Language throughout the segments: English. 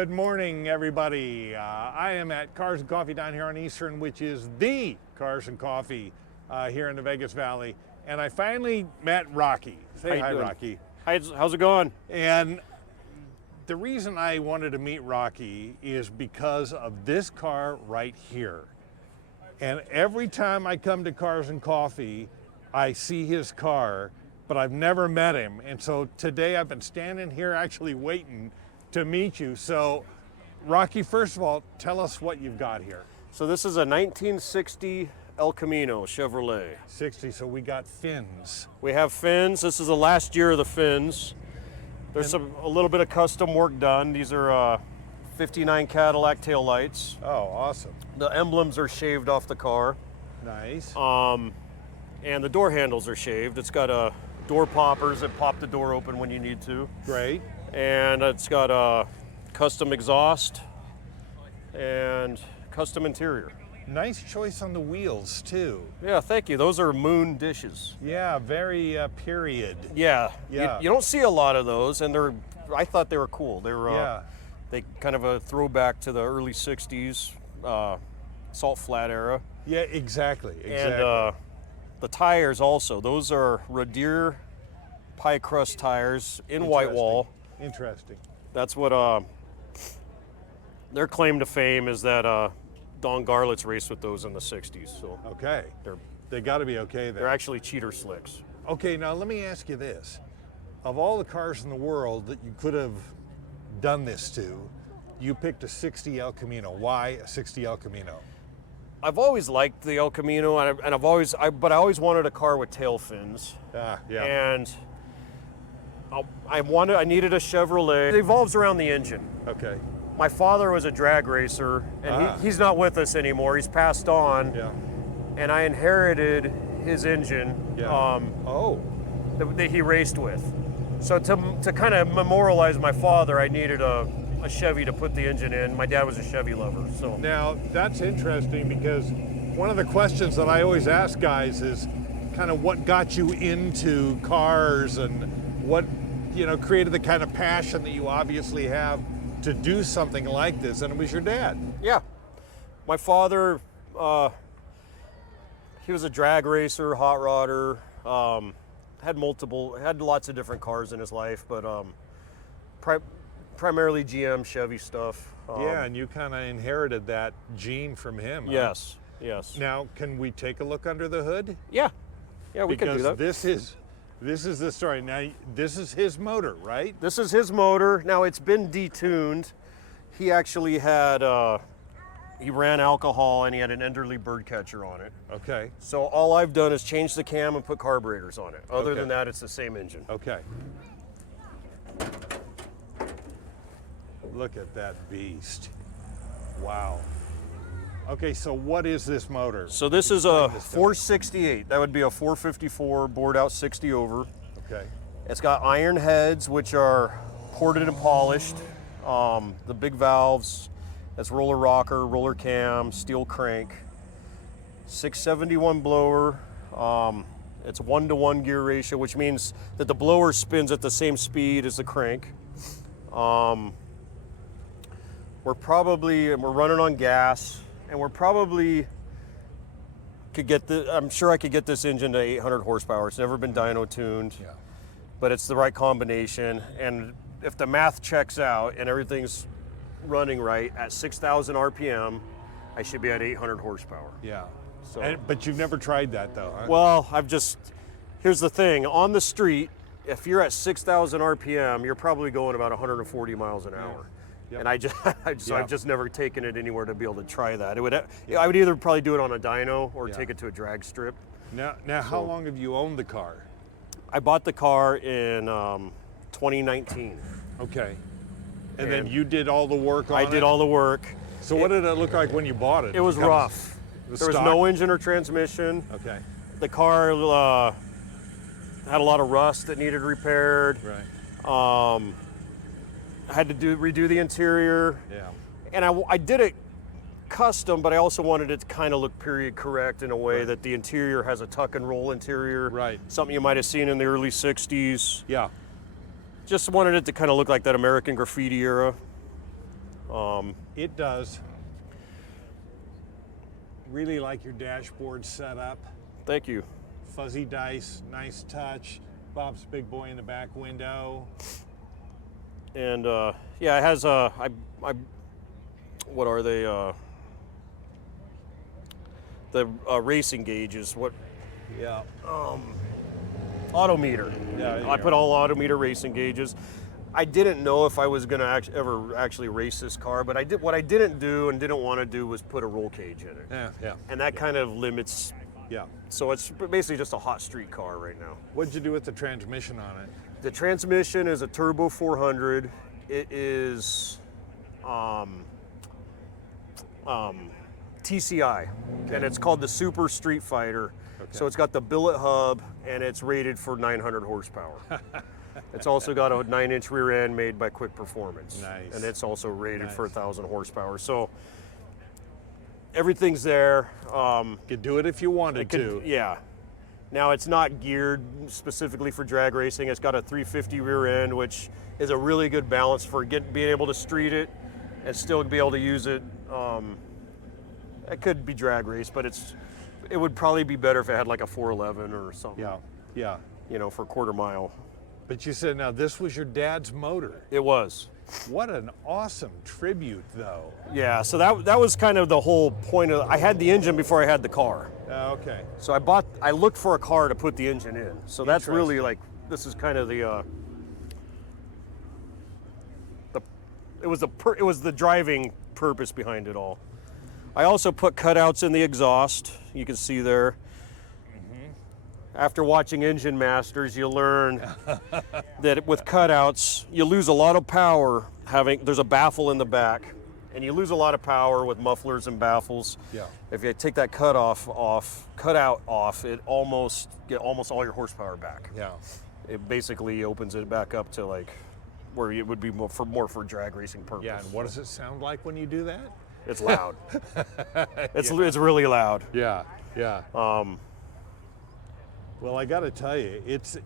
Good morning, everybody. I am at Cars and Coffee down here on Eastern, which is the Cars and Coffee here in the Vegas Valley. And I finally met Rocky. Say hi, Rocky. Hi, how's it going? And the reason I wanted to meet Rocky is because of this car right here. And every time I come to Cars and Coffee, I see his car, but I've never met him. And so today I've been standing here actually waiting to meet you. So Rocky, first of all, tell us what you've got here. So this is a 1960 El Camino Chevrolet. 60, so we got fins. We have fins. This is the last year of the fins. There's a little bit of custom work done. These are 59 Cadillac taillights. Oh, awesome. The emblems are shaved off the car. Nice. And the door handles are shaved. It's got door poppers that pop the door open when you need to. Great. And it's got a custom exhaust and custom interior. Nice choice on the wheels too. Yeah, thank you. Those are moon dishes. Yeah, very period. Yeah. Yeah. You don't see a lot of those, and I thought they were cool. They were Yeah. they kind of a throwback to the early '60s salt flat era. Yeah, exactly. And the tires also. Those are Radier pie crust tires in white wall. Interesting. That's what their claim to fame is that Don Garlits raced with those in the '60s. So Okay. They got to be okay they're there. actually cheater slicks. Okay, now let me ask you this. Of all the cars in the world that you could have done this to, you picked a 60 El Camino. Why a 60 El Camino? I've always liked the El Camino, and I always wanted a car with tail fins. Yeah. And I needed a Chevrolet. It evolves around the engine. Okay. My father was a drag racer, and he's not with us anymore. He's passed on. Yeah. And I inherited his engine Yeah. that he raced with. So to kind of memorialize my father, I needed a Chevy to put the engine in. My dad was a Chevy lover, so. Now, that's interesting because one of the questions that I always ask guys is kind of what got you into cars and what, created the kind of passion that you obviously have to do something like this, and it was your dad. Yeah. My father, he was a drag racer, hot rodder, had lots of different cars in his life, but primarily GM, Chevy stuff. Yeah, and you kind of inherited that gene from him. Huh? Yes, yes. Now, can we take a look under the hood? Yeah, we can do that. Because this is the story. Now, this is his motor, right? This is his motor. Now, it's been detuned. He actually had, he ran alcohol and he had an Enderley bird catcher on it. Okay. So all I've done is change the cam and put carburetors on it. Other Okay. than that, it's the same engine. Okay. Look at that beast. Wow. Okay, so what is this motor? So this is a 468. That would be a 454 bored out 60 over. Okay. It's got iron heads, which are ported and polished. The big valves, that's roller rocker, roller cam, steel crank. 671 blower. It's 1-to-1 gear ratio, which means that the blower spins at the same speed as the crank. We're running on gas, and we're probably I'm sure I could get this engine to 800 horsepower. It's never been dyno tuned, Yeah. but it's the right combination. And if the math checks out and everything's running right at 6,000 RPM, I should be at 800 horsepower. Yeah. So, But you've never tried that though, huh? well, here's the thing. On the street, if you're at 6,000 RPM, you're probably going about 140 miles an hour. Yep. And I've just never taken it anywhere to be able to try that. I would either probably do it on a dyno or take it to a drag strip. Now, how long have you owned the car? I bought the car in 2019. Okay. And then you did all the work on it? I did all the work. So what did it look like when you bought it? It was rough. There was no engine or transmission. Okay. The car had a lot of rust that needed repaired. Right. I had to redo the interior. Yeah. And I did it custom, but I also wanted it to kind of look period correct in a way that the interior has a tuck and roll interior. Right. Something you might have seen in the early 60s. Yeah. Just wanted it to kind of look like that American graffiti era. It does. Really like your dashboard setup. Thank you. Fuzzy dice, nice touch. Bob's big boy in the back window. And yeah, it has what are they? The racing gauges. What? Yeah. Autometer. Yeah. I put all autometer racing gauges. I didn't know if I was going to ever actually race this car, but I did. What I didn't do and didn't want to do was put a roll cage in it. Yeah. And that kind of limits. Yeah. So it's basically just a hot street car right now. What'd you do with the transmission on it? The transmission is a turbo 400. It is TCI, and it's called the Super Street Fighter. Okay. So it's got the billet hub, and it's rated for 900 horsepower. It's also got a 9-inch rear end made by Quick Performance. Nice. And it's also rated for Nice. 1,000 horsepower. So everything's there. Could do it if you wanted to. Yeah. Now it's not geared specifically for drag racing. It's got a 350 rear end, which is a really good balance for being able to street it and still be able to use it. It could be drag race, but it would probably be better if it had like a 411 or something. Yeah. You know, for quarter mile. But you said now this was your dad's motor. It was. What an awesome tribute, though. Yeah. So that was kind of the whole point of. I had the engine before I had the car. Okay. So I looked for a car to put the engine in. So that's really like, this is kind of it was the driving purpose behind it all. I also put cutouts in the exhaust. You can see there. After watching Engine Masters, you learn that with cutouts, you lose a lot of power there's a baffle in the back, and you lose a lot of power with mufflers and baffles. Yeah. If you take that cutout off, it get almost all your horsepower back. Yeah. It basically opens it back up to like where it would be more for drag racing purpose. Yeah. And what does it sound like when you do that? It's loud. It's really loud. Yeah. Well, I got to tell you, it's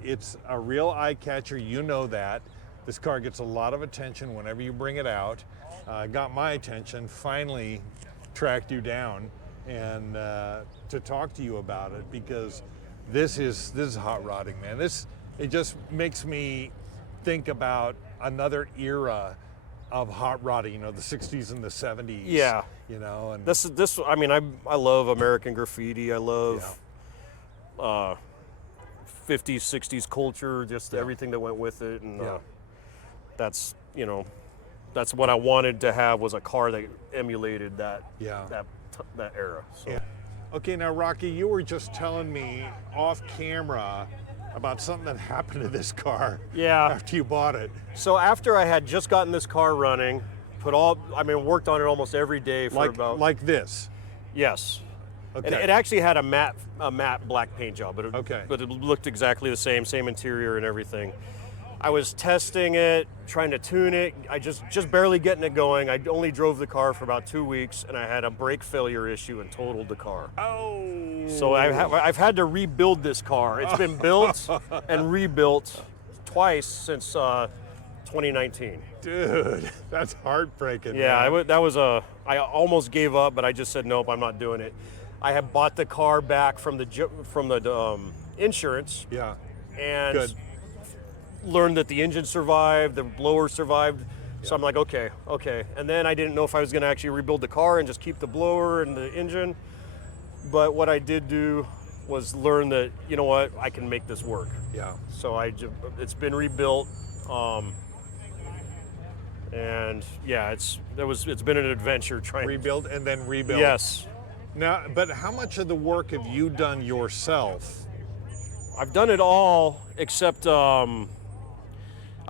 a real eye catcher. You know that. This car gets a lot of attention whenever you bring it out. Got my attention. Finally, tracked you down and to talk to you about it, because this is hot rodding, man. It just makes me think about another era of hot rodding. You know, the '60s and the '70s. Yeah. You know, and This. I mean, I love American graffiti. I love 50s, 60s culture, just everything that went with it, and that's what I wanted to have, was a car that emulated that era. So. Yeah. Okay, now Rocky, you were just telling me off camera about something that happened to this car. Yeah. After you bought it. So after I had just gotten this car running, worked on it almost every day for like this. Yes. Okay. And it actually had a matte black paint job, but it looked exactly the same interior and everything. I was testing it, trying to tune it. I just barely getting it going. I only drove the car for about 2 weeks, and I had a brake failure issue and totaled the car. Oh. So I've had to rebuild this car. It's been built and rebuilt twice since 2019. Dude, that's heartbreaking. Yeah, man. I almost gave up, but I just said nope, I'm not doing it. I had bought the car back from the insurance. Yeah. And Good. learned that the engine survived, the blower survived. So I'm like, okay. And then I didn't know if I was going to actually rebuild the car and just keep the blower and the engine. But what I did do was learn that, you know what, I can make this work. Yeah. So it's been rebuilt. And yeah, it's been an adventure trying Rebuild and then rebuild. Yes. Now, but how much of the work have you done yourself? I've done it all except I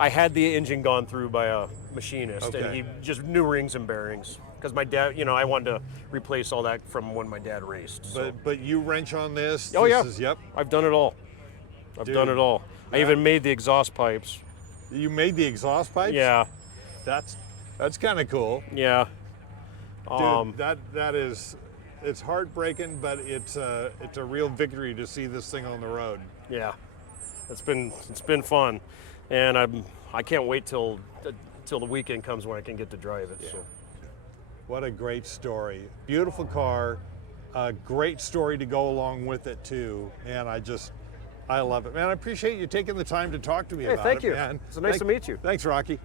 had the engine gone through by a machinist, and he just new rings and bearings. Because my dad, I wanted to replace all that from when my dad raced. So. But you wrench on this? Oh, this yeah. Yep. I've done it all. I've done it all. I even made the exhaust pipes. You made the exhaust pipes? Yeah. That's kind of cool. Yeah. Dude, that is, it's heartbreaking, but it's a real victory to see this thing on the road. Yeah. It's been fun, and I can't wait till the weekend comes when I can get to drive it. Yeah. So. What a great story. Beautiful car, a great story to go along with it too. And I love it. Man, I appreciate you taking the time to talk to me Hey, about thank it, you. man. It's nice to meet you. Thanks, Rocky.